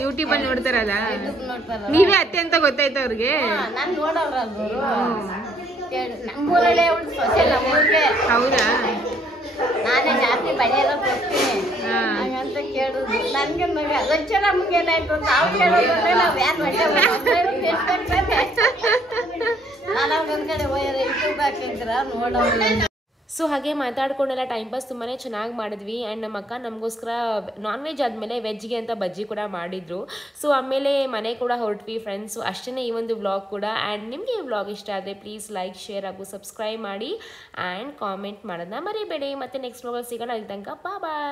ಯೂಟ್ಯೂಬ್ ಅಲ್ಲಿ ನೋಡ್ತಾರಲ್ಲ, ನೀವೇ ಅತ್ತೆ ಅಂತ ಗೊತ್ತಾಯ್ತು ಅವ್ರಿಗೆ? ನಾನು ನೋಡೋರು ನಮ್ಮೂರಲ್ಲೇ ಅವಳು ಸ್ಪೆಷಲ್ ನಮ್ಮೂರಿಗೆ. ಹೌದಾ? ನಾನೇ ಜಾಸ್ತಿ ಬಡಿಯೆಲ್ಲ ಕೊಡ್ತೀನಿ ಹಂಗಂತ ಕೇಳುದು. ನನ್ಗೆ ನಮ್ಗೆ ಏನಾಯ್ತು ಅಂತ ಅವ್ರು ಕೇಳೋದ್ರೆ ನಾವು ಯಾರು ಬಡಿಯ ನಾನು ಒಂದ್ ಕಡೆ ಯೂಟ್ಯೂಬ್ ಹಾಕಿದ್ರ ನೋಡೋರು. ಸೊ ಹಾಗೆ ಮಾತಾಡ್ಕೊಂಡೆಲ್ಲ ಟೈಮ್ ಪಾಸ್ ತುಂಬಾ ಚೆನ್ನಾಗಿ ಮಾಡಿದ್ವಿ. ಆ್ಯಂಡ್ ನಮ್ಮ ಅಕ್ಕ ನಮಗೋಸ್ಕರ ನಾನ್ ವೆಜ್ ಆದಮೇಲೆ ವೆಜ್ಗೆ ಅಂತ ಬಜ್ಜಿ ಕೂಡ ಮಾಡಿದರು. ಸೊ ಆಮೇಲೆ ಮನೆ ಕೂಡ ಹೊರಟ್ವಿ ಫ್ರೆಂಡ್ಸು. ಅಷ್ಟೇ ಈ ಒಂದು ವ್ಲಾಗ್ ಕೂಡ. ಆ್ಯಂಡ್ ನಿಮಗೆ ಈ ವ್ಲಾಗ್ ಇಷ್ಟ ಆದರೆ ಪ್ಲೀಸ್ ಲೈಕ್, ಶೇರ್ ಹಾಗೂ ಸಬ್ಸ್ಕ್ರೈಬ್ ಮಾಡಿ ಆ್ಯಂಡ್ ಕಾಮೆಂಟ್ ಮಾಡೋದನ್ನ ಮರಿಬೇಡಿ. ಮತ್ತು ನೆಕ್ಸ್ಟ್ ವ್ಲಾಗಲ್ಲಿ ಸಿಗೋಣ. ಅಲ್ಲಿ ತನಕ ಬಾಯ್.